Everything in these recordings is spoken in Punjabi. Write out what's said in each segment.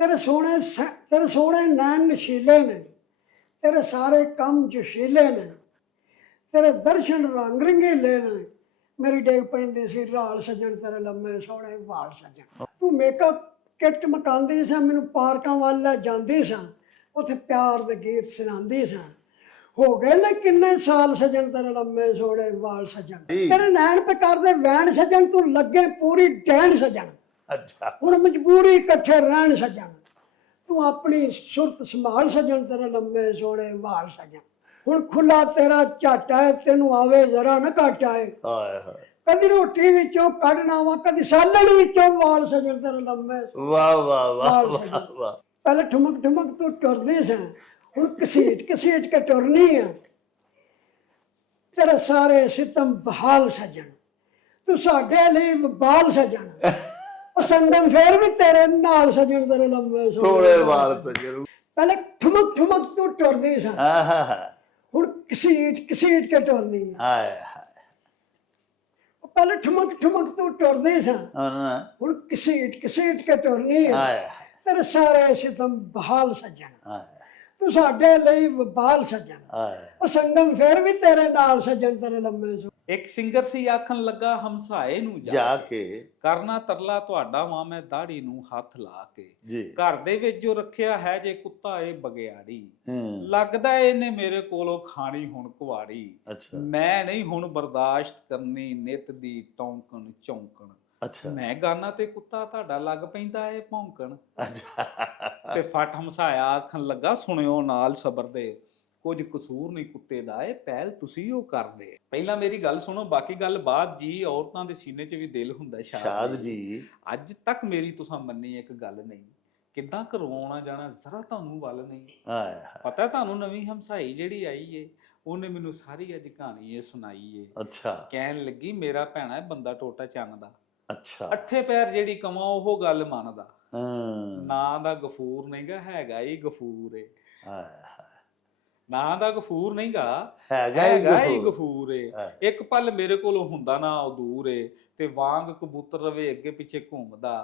ਤੇਰੇ ਸੋਹਣੇ ਨੈਣ ਨਸ਼ੀਲੇ ਨੇ, ਤੇਰੇ ਸਾਰੇ ਕੰਮ ਜੋਸ਼ੀਲੇ ਨੇ, ਤੇਰੇ ਦਰਸ਼ਨ ਰੰਗ ਰੰਗੀਲੇ ਨੇ। ਮੇਰੀ ਡੇਗ ਪੈਂਦੀ ਸੀ ਰਾਲ ਸੱਜਣ, ਤੇਰੇ ਲੰਮੇ ਸੋਹਣੇ ਵਾਲ ਸੱਜਣ। ਤੂੰ ਮੇਕਅਪ ਕਿੱਟ ਮਕਾਉਂਦੀ ਸਾਂ, ਮੈਨੂੰ ਪਾਰਕਾਂ ਵੱਲ ਲੈ ਜਾਂਦੀ ਸਾਂ, ਉੱਥੇ ਪਿਆਰ ਦੇ ਗੀਤ ਸੁਣਾਉਂਦੀ ਸਾਂ। ਹੋ ਗਏ ਨੇ ਕਿੰਨੇ ਸਾਲ ਸੱਜਣ, ਤੇਰੇ ਲੰਮੇ ਸੋਹਣੇ ਵਾਲ ਸੱਜਣ। ਤੇਰੇ ਨੈਣ ਪੇ ਕਰਦੇ ਵੈਣ ਸੱਜਣ, ਤੂੰ ਲੱਗੇ ਪੂਰੀ ਡੈਣ ਸੱਜਣ। ਅੱਛਾ, ਹੁਣ ਮਜਬੂਰੀ ਇਕੱਠੇ ਰਹਿਣ ਸੱਜਣ, ਤੂੰ ਆਪਣੀ ਸੁਰਤ ਸੰਭਾਲ ਸੱਜਣ, ਤੇਰੇ ਲੰਮੇ ਸੋਹਣੇ ਵਾਲ ਸੱਜਣ। ਹੁਣ ਖੁੱਲਾ ਤੇਰਾ ਝੱਟ ਹੈ, ਤੈਨੂੰ ਆਵੇ ਜ਼ਰਾ ਨਾ ਘੱਟ ਆਏ। ਹਾਏ ਹਾਏ, ਕਦੀ ਰੋਟੀ ਵਿੱਚੋਂ ਕੱਢਣਾ ਵਾ, ਕਦੀ ਸਾਲਣ ਵਿੱਚੋਂ ਵਾਲ ਸੱਜਣ, ਤੇਰੇ ਲੰਮੇ ਵਾਹ ਵਾਹ ਵਾਹ ਵਾਹ ਵਾਹ। ਪਹਿਲੇ ਠੁਮਕ ਠੁਮਕ ਤੂੰ ਟੁਰਦੀ ਸਾਂ, ਹੁਣ ਘਸੀਟ ਘਸੀਟ ਕੇ ਟੁਰਨੀ ਆ। ਤੇਰੇ ਸਾਰੇ ਸਿਤਮ ਬਹਾਲ ਸੱਜਣ, ਤੂੰ ਸਾਡੇ ਲਈ ਵਬਾਲ ਸੱਜਣ। ਉਹ ਸੰਗਮ ਫੇਰ ਵੀ ਤੇਰੇ ਨਾਲ ਸੱਜਣ, ਤੇਰੇ ਲੰਮੇ ਸੋਹਣੇ ਵਾਲ ਸੱਜਣ। ਪਹਿਲੇ ਠੁਮਕ ਠੁਮਕ ਤੂੰ ਟੁਰਦੀ ਸਾਂ, ਹੁਣ ਘਸੀਟ ਘਸੀਟ ਕੇ ਟੁਰਨੀ ਆ। ਹਾਏ ਹਾਏ, ਪਹਿਲੇ ਠੁਮਕ ਠੁਮਕ ਤੂੰ ਟੁਰਦੀ ਸਾਂ, ਹੁਣ ਘਸੀਟ ਘਸੀਟ ਕੇ ਟੁਰਨੀ ਆ। ਤੇਰੇ ਸਾਰੇ ਸਿਤਮ ਬਹਾਲ ਸੱਜਣ, ਤੂੰ ਸਾਡੇ ਲਈ ਵਬਾਲ ਸੱਜਣ। ਉਹ ਸੰਗਮ ਫੇਰ ਵੀ ਤੇਰੇ ਨਾਲ ਸੱਜਣ, ਤੇਰੇ ਲੰਮੇ ਸੋ। ਇੱਕ ਸਿੰਗਰ ਸੀ ਆਖਣ ਲੱਗਾ ਹਮਸਾਏ ਨੂੰ ਜਾ ਕੇ, ਕਰਨਾ ਤਰਲਾ ਤੁਹਾਡਾ ਵਾਂ ਮੈਂ ਦਾੜੀ ਨੂੰ ਹੱਥ ਲਾ ਕੇ। ਜੀ ਘਰ ਦੇ ਵਿੱਚ ਜੋ ਰੱਖਿਆ ਹੈ ਜੇ ਕੁੱਤਾ ਇਹ ਬਗਿਆੜੀ, ਲੱਗਦਾ ਇਹਨੇ ਮੇਰੇ ਕੋਲੋਂ ਖਾਣੀ ਹੁਣ ਕੁਆੜੀ। ਅੱਛਾ, ਮੈਂ ਨਹੀਂ ਹੁਣ ਬਰਦਾਸ਼ਤ ਕਰਨੀ ਨਿਤ ਦੀ ਟੌਂਕਣ ਚੌਂਕਣ। ਅੱਛਾ, ਮੈਂ ਗਾਨਾ ਤੇ ਕੁੱਤਾ ਤੁਹਾਡਾ ਲੱਗ ਪੈਂਦਾ ਏ ਭੌਂਕਣ। ਅੱਛਾ। ਤੇ ਫੱਟ ਹਮਸਾਇਆ ਆਖਣ ਲੱਗਾ ਸੁਣਿਓ ਨਾਲ ਸਬਰ ਦੇ, ਕੁਝ ਕਸੂਰ ਨਹੀਂ ਕੁੱਤੇ ਦਾ ਏ ਪਹਿਲ ਤੁਸੀਂ ਉਹ ਕਰਦੇ। ਪਹਿਲਾਂ ਮੇਰੀ ਗੱਲ ਸੁਣੋ, ਬਾਕੀ ਗੱਲ ਬਾਅਦ ਜੀ। ਔਰਤਾਂ ਦੇ ਸੀਨੇ 'ਚ ਵੀ ਦਿਲ ਹੁੰਦਾ ਸ਼ਾਦ ਜੀ। ਅੱਜ ਤੱਕ ਮੇਰੀ ਤੁਸੀਂ ਮੰਨੀ ਇੱਕ ਗੱਲ ਨਹੀਂ, ਕਿੱਦਾਂ ਕਰਵਾਉਣਾ ਜਾਣਾ ਜ਼ਰਾ ਤੁਹਾਨੂੰ ਵੱਲ ਨਹੀਂ ਪਤਾ। ਤੁਹਾਨੂੰ ਨਵੀਂ ਹਮਸਾਈ ਜਿਹੜੀ ਆਈ ਏ, ਉਹਨੇ ਮੈਨੂੰ ਸਾਰੀ ਅੱਜ ਕਹਾਣੀ ਇਹ ਸੁਣਾਈ ਏ। ਅੱਛਾ, ਕਹਿਣ ਲੱਗੀ ਮੇਰਾ ਭੈਣਾ ਬੰਦਾ ਟੋਟਾ ਚੰਨ ਦਾ, ਅੱਛਾ, ਅੱਠੇ ਪੈਰ ਜਿਹੜੀ ਕਮਾ ਉਹ ਗੱਲ ਮੰਨਦਾ। ਨਾਂ ਦਾ ਗਫੂਰ ਨਹੀਂਗਾ, ਹੈਗਾ ਹੀ ਗਫੂਰ ਏ। ਨਾਂ ਦਾ ਗਫੂਰ ਨਹੀਂਗਾ, ਹੈਗਾ ਹੀ ਗਫੂਰ ਏ। ਇੱਕ ਪਲ ਮੇਰੇ ਕੋਲੋਂ ਹੁੰਦਾ ਨਾ ਉਹ ਦੂਰ ਏ, ਤੇ ਵਾਂਗ ਕਬੂਤਰ ਰਵੇ ਅੱਗੇ ਪਿੱਛੇ ਘੁੰਮਦਾ,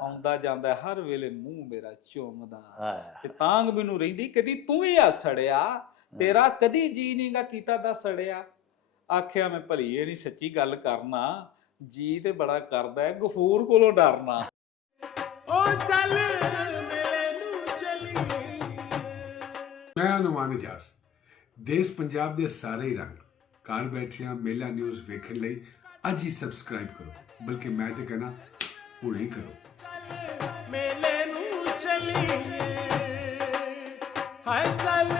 ਆਉਂਦਾ ਜਾਂਦਾ ਹਰ ਵੇਲੇ ਮੂੰਹ ਮੇਰਾ ਚੁੰਮਦਾ। ਤੇ ਤਾਂਗ ਮੈਨੂੰ ਰਹਿੰਦੀ ਕਦੀ ਤੂੰ ਵੀ ਹੱਸੜਿਆ, ਤੇਰਾ ਕਦੀ ਜੀ ਨਹੀਂਗਾ ਕੀਤਾ ਦੱਸੜਿਆ। ਆਖਿਆ ਮੈਂ ਭਲੀ ਇਹ ਨਹੀਂ ਸੱਚੀ ਗੱਲ ਕਰਨਾ, ਜੀ ਤੇ ਬੜਾ ਕਰਦਾ ਹੈ ਗਫੂਰ ਕੋਲੋਂ ਡਰਨਾ। ਉਹ ਚੱਲ ਮੇਰੇ ਨੂੰ ਚਲੀ। ਮੈਂ ਅਨੁਮਾਨ ਇਜਾਜ਼, ਦੇਸ਼ ਪੰਜਾਬ ਦੇ ਸਾਰੇ ਹੀ ਰੰਗ ਘਰ ਬੈਠਿਆਂ ਮੇਲਾ ਨਿਊਜ਼ ਵੇਖਣ ਲਈ ਅੱਜ ਹੀ ਸਬਸਕ੍ਰਾਈਬ ਕਰੋ, ਬਲਕਿ ਮੈਂ ਤੇ ਕਹਿਣਾ ਹੁਣੇ ਕਰੋ। ਮੇਲੇ ਨੂੰ ਚਲੀਏ, ਹਾਏ ਚੱਲ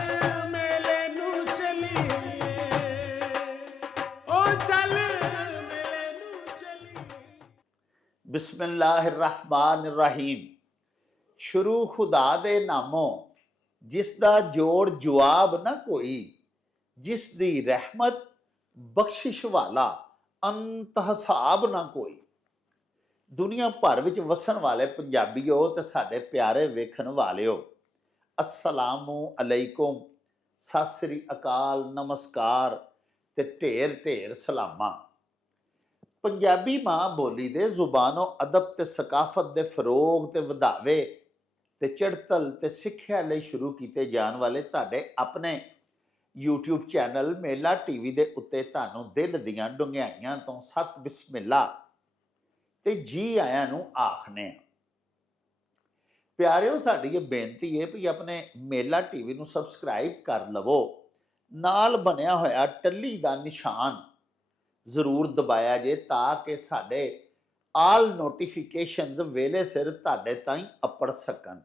ਮੇਲੇ ਨੂੰ ਚਲੀਏ, ਉਹ ਚੱਲ ਮੇਲੇ ਨੂੰ ਚਲੀਏ। ਬਿਸਮਿल्लाहिर रहमानिर रहीम। शुरू खुदा दे नामों, जिस दा जोड़ जवाब ना कोई, जिस दी रहमत बख्शिश वाला अंत हिसाब ना कोई। दुनिया भर विच वसन वाले पंजाबीओ ते साडे प्यारे वेखण वालिओ, अस्सलामु अलैकुम, सत श्री अकाल, नमस्कार ते ढेर ढेर सलामा। पंजाबी मां बोली दे जुबानों अदब ते सकाफत दे फरोग ते वधावे ते चढ़तल ते सिੱਖਿਆ ਲਈ शुरू ਕੀਤੇ ਜਾਣ ਵਾਲੇ ਤੁਹਾਡੇ ਆਪਣੇ YouTube ਚੈਨਲ ਮੇਲਾ ਟੀਵੀ ਦੇ ਉੱਤੇ ਤੁਹਾਨੂੰ ਦਿਲ ਦੀਆਂ ਡੁੰਘਾਈਆਂ ਤੋਂ ਸਤ ਬਿਸਮਿਲ੍ਲਾ ਤੇ ਜੀ ਆਇਆਂ ਨੂੰ ਆਖਨੇ ਆ। ਪਿਆਰਿਓ, ਸਾਡੀ ਇਹ ਬੇਨਤੀ ਹੈ ਵੀ ਆਪਣੇ ਮੇਲਾ ਟੀਵੀ ਨੂੰ ਸਬਸਕ੍ਰਾਈਬ ਕਰ ਲਵੋ, ਨਾਲ ਬਣਿਆ ਹੋਇਆ ਟੱਲੀ ਦਾ ਨਿਸ਼ਾਨ ਜ਼ਰੂਰ ਦਬਾਇਆ ਜੇ, ਤਾਂ ਕਿ ਸਾਡੇ ਆਲ ਨੋਟੀਫਿਕੇਸ਼ਨਸ ਵੇਲੇ ਸਿਰ ਤੁਹਾਡੇ ਤਾਈਂ ਅੱਪੜ ਸਕਣ।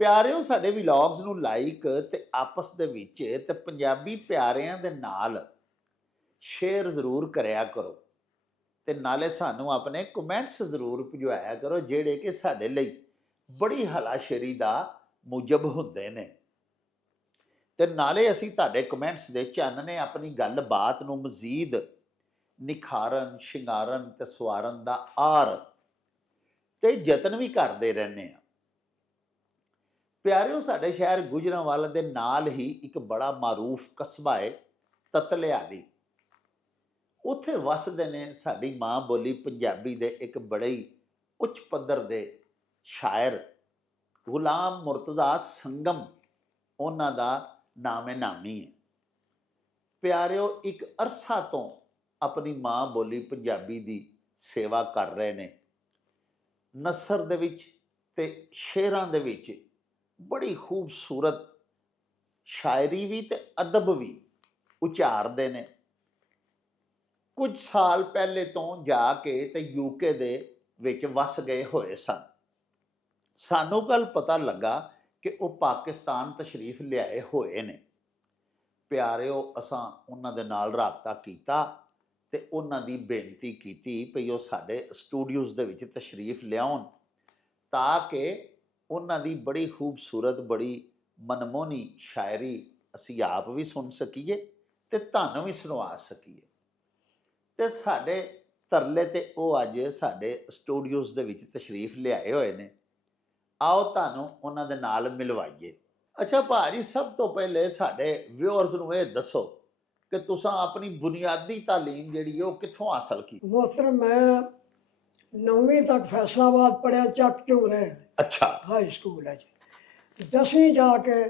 ਪਿਆਰਿਓ, ਸਾਡੇ ਵਲੌਗਸ ਨੂੰ ਲਾਈਕ ਤੇ ਆਪਸ ਦੇ ਵਿੱਚ ਤੇ ਪੰਜਾਬੀ ਪਿਆਰਿਆਂ ਦੇ ਨਾਲ ਸ਼ੇਅਰ ਜ਼ਰੂਰ ਕਰਿਆ ਕਰੋ, ਤੇ ਨਾਲੇ ਸਾਨੂੰ ਆਪਣੇ ਕਮੈਂਟਸ ਜ਼ਰੂਰ ਭਿਜਵਾਇਆ ਕਰੋ, ਜਿਹੜੇ ਕਿ ਸਾਡੇ ਲਈ ਬੜੀ ਹਲਾਸ਼ੇਰੀ ਦਾ ਮੂਜਬ ਹੁੰਦੇ ਨੇ। ਤੇ ਨਾਲੇ ਅਸੀਂ ਤੁਹਾਡੇ ਕਮੈਂਟਸ ਦੇ ਚਾਨਣੇ ਆਪਣੀ ਗੱਲਬਾਤ ਨੂੰ ਮਜ਼ੀਦ ਨਿਖਾਰਨ, ਸ਼ਿੰਗਾਰਨ ਤੇ ਸਵਾਰਨ ਦਾ ਆਰ ਤੇ ਯਤਨ ਵੀ ਕਰਦੇ ਰਹਿੰਦੇ ਆ। ਪਿਆਰਿਓ, ਸਾਡੇ ਸ਼ਹਿਰ ਗੁਜਰਾਂਵਾਲਾ ਦੇ ਨਾਲ ਹੀ ਇੱਕ ਬੜਾ ਮਾਰੂਫ ਕਸਬਾ ਹੈ ਤਤਲਿਆਲੀ। ਉੱਥੇ ਵਸਦੇ ਨੇ ਸਾਡੀ ਮਾਂ ਬੋਲੀ ਪੰਜਾਬੀ ਦੇ ਇੱਕ ਬੜੇ ਹੀ ਉੱਚ ਪੱਧਰ ਦੇ ਸ਼ਾਇਰ ਗੁਲਾਮ ਮੁਰਤਜ਼ਾ ਸੰਗਮ ਉਹਨਾਂ ਦਾ ਨਾਮੇ ਨਾਮੀ ਹੈ। ਪਿਆਰਿਓ, ਇੱਕ ਅਰਸਾ ਤੋਂ ਆਪਣੀ ਮਾਂ ਬੋਲੀ ਪੰਜਾਬੀ ਦੀ ਸੇਵਾ ਕਰ ਰਹੇ ਨੇ। ਨਸਰ ਦੇ ਵਿੱਚ ਤੇ ਸ਼ੇਰਾਂ ਦੇ ਵਿੱਚ ਬੜੀ ਖੂਬਸੂਰਤ ਸ਼ਾਇਰੀ ਵੀ ਤੇ ਅਦਬ ਵੀ ਉਚਾਰਦੇ ਨੇ। ਕੁਝ ਸਾਲ ਪਹਿਲੇ ਤੋਂ ਜਾ ਕੇ ਤੇ ਯੂਕੇ ਦੇ ਵਿੱਚ ਵਸ ਗਏ ਹੋਏ ਸਨ। ਸਾਨੂੰ ਕੱਲ ਪਤਾ ਲੱਗਾ ਕਿ ਉਹ ਪਾਕਿਸਤਾਨ ਤਸ਼ਰੀਫ ਲਿਆਏ ਹੋਏ ਨੇ। ਪਿਆਰਿਓ, ਅਸਾਂ ਉਹਨਾਂ ਦੇ ਨਾਲ ਰਾਬਤਾ ਕੀਤਾ ਤੇ ਉਹਨਾਂ ਦੀ ਬੇਨਤੀ ਕੀਤੀ ਭਈ ਉਹ ਸਾਡੇ ਸਟੂਡੀਓਜ਼ ਦੇ ਵਿੱਚ ਤਸ਼ਰੀਫ ਲਿਆਉਣ ਤਾਂ ਕਿ ਉਹਨਾਂ ਦੀ ਬੜੀ ਖੂਬਸੂਰਤ, ਬੜੀ ਮਨਮੋਹਣੀ ਸ਼ਾਇਰੀ ਅਸੀਂ ਆਪ ਵੀ ਸੁਣ ਸਕੀਏ ਤੇ ਤੁਹਾਨੂੰ ਵੀ ਸੁਣਵਾ ਸਕੀਏ। ਤੇ ਸਾਡੇ ਤਰਲੇ ਤੇ ਉਹ ਅੱਜ ਸਾਡੇ ਸਟੂਡੀਓਜ਼ ਦੇ ਵਿੱਚ ਤਸ਼ਰੀਫ ਲਿਆਏ ਹੋਏ ਨੇ। ਆਓ ਤੁਹਾਨੂੰ ਉਹਨਾਂ ਦੇ ਨਾਲ ਮਿਲਵਾਈਏ। ਅੱਛਾ ਭਾਜੀ, ਸਭ ਤੋਂ ਪਹਿਲੇ ਸਾਡੇ ਵਿਊਅਰਸ ਨੂੰ ਇਹ ਦੱਸੋ ਕਿ ਤੁਸੀਂ ਆਪਣੀ ਬੁਨਿਆਦੀ ਤਾਲੀਮ ਜਿਹੜੀ ਉਹ ਕਿੱਥੋਂ ਹਾਸਲ ਕੀਤੀ? ਮੋਹਤਰਮ, ਮੈਂ 9ਵੀਂ ਤੱਕ ਫੈਸਲਾਬਾਦ ਪੜ੍ਹਿਆ, ਚੱਕ ਝੂਮਰੇ ਅੱਛਾ, ਹਾਈ ਸਕੂਲ ਹੈ ਜੀ। 10ਵੀਂ ਜਾ ਕੇ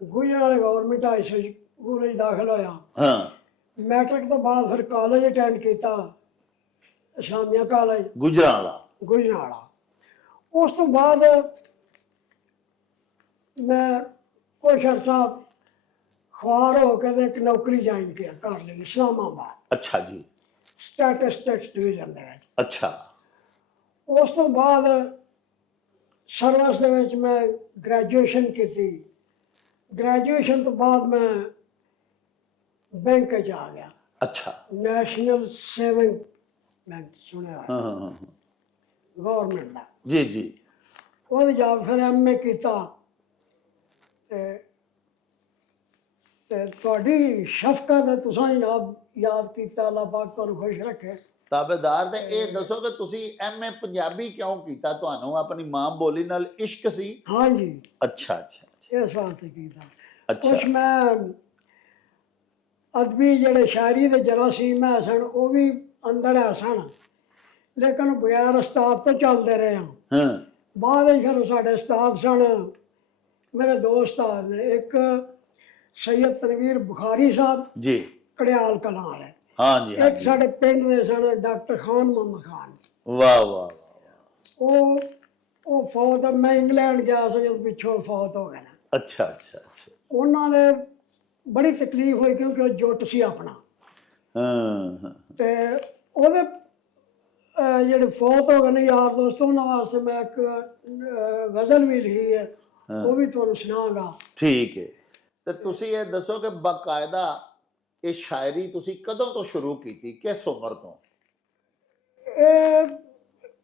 ਗੁਜਰਾਂਵਾਲੇ ਗਵਰਨਮੈਂਟ ਹਾਈ ਸਕੂਲ 'ਚ ਦਾਖਲ ਹੋਇਆ। ਹਾਂ, ਮੈਟ੍ਰਿਕ ਤੋਂ ਬਾਅਦ ਫਿਰ ਕਾਲਜ ਅਟੈਂਡ ਕੀਤਾ, ਸ਼ਾਮੀਆ ਕਾਲਜ ਗੁਜਰਾਂਵਾਲਾ। ਉਸ ਤੋਂ ਬਾਅਦ ਮੈਂ ਕੁਛ ਅਰਸਾ ਖੁਆਰ ਹੋ ਕੇ ਤੇ ਇੱਕ ਨੌਕਰੀ ਜੁਆਇਨ ਕਰ ਲਈ ਇਸਲਾਮਾਬਾਦ। ਅੱਛਾ ਜੀ, ਸਟੈਟਿਸਟਿਕਸ ਡਿਵੀਜ਼ਨ ਦੇ ਵਿੱਚ। ਅੱਛਾ। ਉਸ ਤੋਂ ਬਾਅਦ ਸਰਵਿਸ ਦੇ ਵਿੱਚ ਮੈਂ ਗ੍ਰੈਜੂਏਸ਼ਨ ਕੀਤੀ। ਗ੍ਰੈਜੂਏਸ਼ਨ ਤੋਂ ਬਾਅਦ ਮੈਂ ਬੈਂਕ 'ਚ ਆ ਗਿਆ। ਅੱਛਾ। ਨੈਸ਼ਨਲ ਸੇਵਿੰਗ ਬੈਂਕ ਸੁਣਿਆ ਹਾਂ ਹਾਂ ਹਾਂ, ਗਵਰਨਮੈਂਟ ਦਾ। ਜੀ ਜੀ। ਉਹਦੇ ਜਾ ਫਿਰ MA ਕੀਤਾ ਤੇ ਤੁਹਾਡੀ ਸ਼ਫਕਤ ਹੈ, ਤੁਸੀਂ ਯਾਦ ਕੀਤਾ। ਅੱਲਾਹ ਪਾਕ ਤੁਹਾਨੂੰ ਖੁਸ਼ ਰੱਖੇ। ਤਾਬੇਦਾਰ ਨੇ ਇਹ ਦੱਸੋ ਕਿ ਤੁਸੀਂ MA ਪੰਜਾਬੀ ਕਿਉਂ ਕੀਤਾ? ਤੁਹਾਨੂੰ ਆਪਣੀ ਮਾਂ ਬੋਲੀ ਨਾਲ ਇਸ਼ਕ ਸੀ? ਹਾਂਜੀ। ਅੱਛਾ ਅੱਛਾ ਇਸ ਵਾਸਤੇ ਕੀਤਾ। ਅੱਛਾ। ਕੁਛ ਮੈਂ ਅਦਬੀ ਜਿਹੜੇ ਸ਼ਾਇਰੀ ਦੇ ਜਰਾਸੀਮ ਹੈ ਸਨ ਉਹ ਵੀ ਅੰਦਰ ਹੈ ਸਨ, ਲੇਕਿਨ ਬਗੈਰ ਉਸਤਾਦ ਤੋਂ ਚੱਲਦੇ ਰਹੇ ਹਾਂ। ਹਾਂ। ਬਾਅਦ ਵਿੱਚ ਫਿਰ ਸਾਡੇ ਉਸਤਾਦ ਸਨ, ਮੇਰੇ ਦੋ ਉਸਤਾਦ ਨੇ। ਇੱਕ ਸੈयद ਤਨਵੀਰ ਬੁਖਾਰੀ ਸਾਹਿਬ ਜੀ, ਕੜਿਆਲ ਕਲਾਂ ਵਾਲੇ। ਹਾਂ ਜੀ। ਇੱਕ ਸਾਡੇ ਪਿੰਡ ਦੇ ਸਨ ਡਾਕਟਰ ਖਾਨ ਮੁਹੰਮਦ ਖਾਨ। ਵਾਹ ਵਾਹ ਵਾਹ। ਉਹ ਫੌਤ, ਮੈਂ ਇੰਗਲੈਂਡ ਗਿਆ ਸੀ ਜਦੋਂ ਪਿੱਛੋਂ ਫੌਤ ਹੋ ਗਏ ਨੇ। ਅੱਛਾ ਅੱਛਾ ਅੱਛਾ। ਉਹਨਾਂ ਦੇ ਬੜੀ ਤਕਲੀਫ ਹੋਈ ਕਿਉਂਕਿ ਉਹ ਜੁੱਟ ਸੀ ਆਪਣਾ। ਹਾਂ। ਤੇ ਉਹਦੇ ਜਿਹੜੇ ਫੌਤ ਹੋ ਗਏ ਨੇ ਯਾਰ ਦੋਸਤ, ਉਹਨਾਂ ਵਾਸਤੇ ਮੈਂ ਇੱਕ ਗਜ਼ਲ ਵੀ ਲਿਖੀ ਹੈ, ਉਹ ਵੀ ਤੁਹਾਨੂੰ ਸੁਣਾਵਾਂਗਾ। ਠੀਕ ਹੈ। ਤੇ ਤੁਸੀਂ ਇਹ ਦੱਸੋ ਕਿ ਬਾਕਾਇਦਾ ਇਹ ਸ਼ਾਇਰੀ ਤੁਸੀਂ ਕਦੋਂ ਤੋਂ ਸ਼ੁਰੂ ਕੀਤੀ, ਕਿਸ ਉਮਰ ਤੋਂ? ਇਹ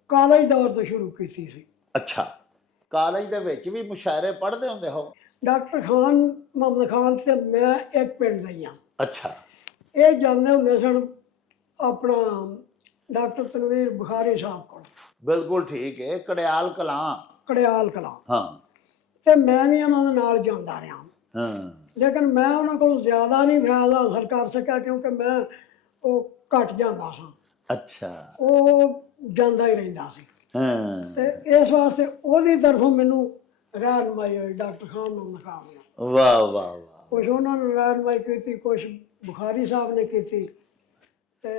ਕਾਲਜ ਦੌਰ ਤੋਂ ਸ਼ੁਰੂ ਕੀਤੀ ਸੀ। ਅੱਛਾ। ਕਾਲਜ ਦੇ ਵਿੱਚ ਵੀ ਮੁਸ਼ਾਇਰੇ ਪੜ੍ਹਦੇ ਹੁੰਦੇ ਹੋ? ਡਾਕਟਰ ਖਾਨ ਮੁਹੰਮਦ ਖਾਨ ਤੇ ਮੈਂ ਇੱਕ ਪਿੰਡ ਦਾ ਹੀ ਹਾਂ। ਅੱਛਾ। ਇਹ ਜਾਂਦੇ ਹੁੰਦੇ ਸਨ ਆਪਣਾ ਡਾਕਟਰ ਤਨਵੀਰ ਬੁਖਾਰੀ ਸਾਹਿਬ ਕੋਲ। ਬਿਲਕੁਲ ਠੀਕ ਹੈ, ਕੜਿਆਲ ਕਲਾਂ। ਹਾਂ। ਤੇ ਮੈਂ ਵੀ ਉਹਨਾਂ ਦੇ ਨਾਲ ਜਾਂਦਾ ਰਿਹਾ। ਹਾਂ। ਲੇਕਿਨ ਮੈਂ ਉਹਨਾਂ ਕੋਲ ਜ਼ਿਆਦਾ ਨਹੀਂ ਫੈਜ਼ ਹਾਸਲ ਕਰ ਸਕਿਆ ਕਿਉਂਕਿ ਮੈਂ ਉਹ ਘਟ ਜਾਂਦਾ ਸਾਂ। ਅੱਛਾ। ਉਹ ਜਾਂਦਾ ਹੀ ਰਹਿੰਦਾ ਸੀ। ਹਾਂ। ਤੇ ਇਸ ਵਾਸਤੇ ਉਹਦੀ ਤਰਫੋਂ ਮੈਨੂੰ ਰਹਿਨਮਾਈ ਹੋਈ, ਡਾਕਟਰ ਖਾਨ ਮੁਹੰਮਦ ਖਾਨ ਨੇ। ਵਾਹ ਵਾਹ ਵਾਹ। ਕੁਛ ਉਹਨਾਂ ਨੂੰ ਰਹਿਨਮਾਈ ਕੀਤੀ, ਕੁਛ ਬੁਖਾਰੀ ਸਾਹਿਬ ਨੇ ਕੀਤੀ।